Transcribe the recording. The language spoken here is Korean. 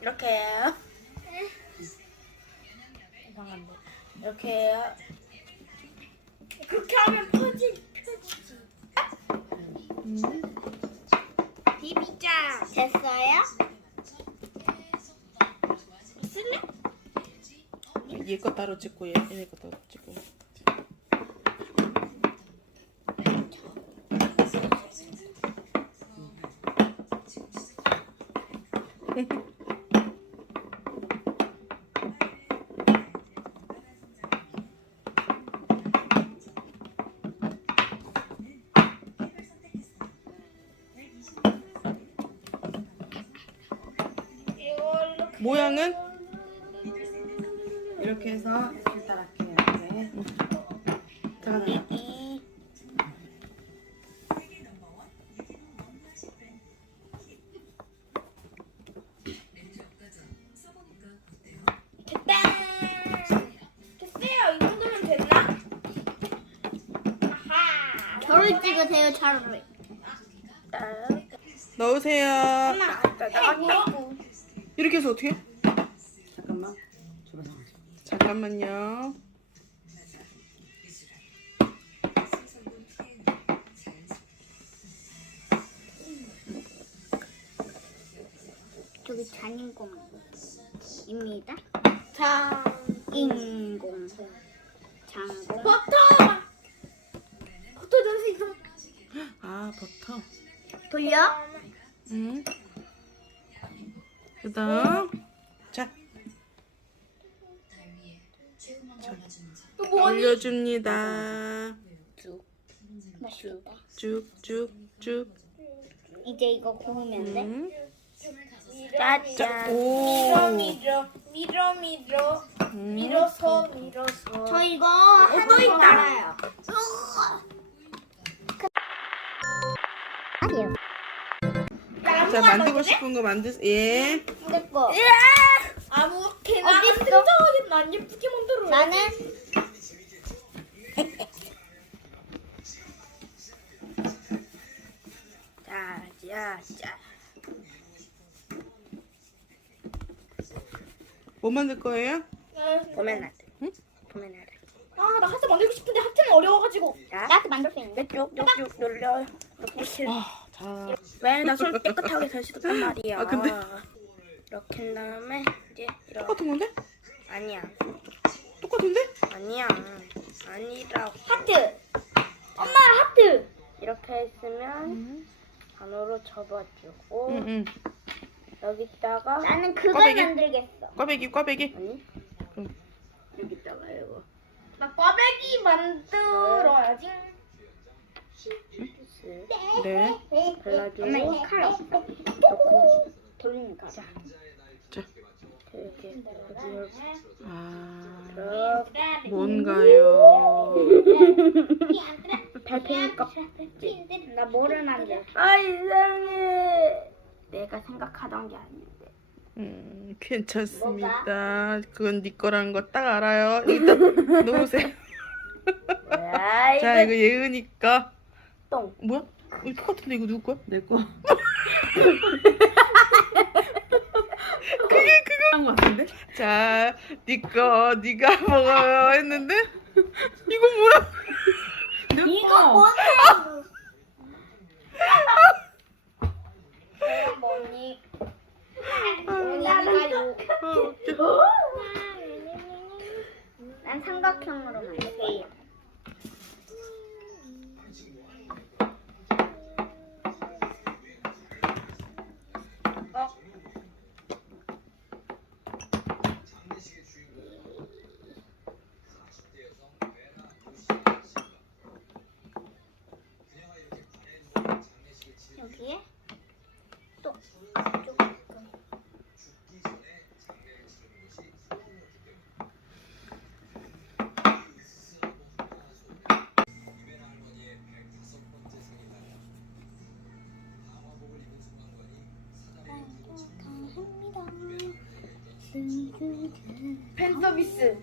이렇게 해요. 이상한데. 이렇게 해요. 그렇게 하면 퍼지, 펴지지. 비비자. 됐어요? 쓸래? 얘거 따로 찍고 얘, 얘네 거 따로 모양은 이렇게 해서 이렇게 따라할게요. 이렇게. 잠깐만. 이. 됐다. 됐어요. 이 정도면 됐나? 아하. 저를 찍으세요, 차라리. 넣으세요. 엄마, 나왔고. 이렇게 해서 어떻게? 해? 잠깐만. 잠깐만요. 저기 잔인공입니다. 자, 인공. 장공. 버터. 버터 넣을 수 있어. 아 버터. 돌려? 응. 그 다음 자또 뭐니? 올려줍니다. 맛있다. 쭉쭉쭉. 이제 이거 구우면 돼? 음. 짜잔. 오. 밀어, 밀어, 밀어, 밀어. 음. 밀어서, 밀어서. 저 이거 또 하는 있다. 자 만들고 싶은 거 만드. 예. 내 거. 아무렇게나 어디 있어? 생각하게 안 예쁘게 만들어. 나는 자, 자, 자. 뭐 만들 거예요? 보면 안 돼. 응? 보면 안 돼. 아, 나 하트 만들고 싶은데 하트는 어려워가지고. 자, 나도 만들 수 있는데. 쭉쭉쭉 눌러. 이렇게. 아, 자. 왜나 손 깨끗하게 잘 씻었단 말이야. 아, 근데- 이렇게 한 다음에 이제 이렇게. 똑같은 건데? 아니야. 똑같은데? 아니야. 아니라고. 하트. 엄마 하트. 이렇게 했으면 응. 반으로 접어주고 응, 응. 여기다가 나는 그걸 꽈배기? 만들겠어. 꽈배기, 꽈배기. 아니 응. 여기다가 이거. 나 꽈배기 만들어야지. 네. 발라주고 칼 없어. 넣고 돌리는 거. 자. 이렇게 이렇게 아, 뭔가요? 달팽이가 나 뭐를 만들? 아 이상해. 내가 생각하던 게 아닌데. 음, 괜찮습니다. 그건 네 거라는 거 딱 알아요. 여기다 놓으세요. 아 자, 이거 예은이 거. 똥. 뭐야? 이거 똑같은데 이거 누구 거야? 내 거. 그게 그거. 한거 같은데? 자, 네 거, 네가 먹어요 했는데 이거 뭐야? 내 이거 거. 뭔데? 뭐니? 아, 웃겨. 난 삼각형으로 만들 팬 서비스.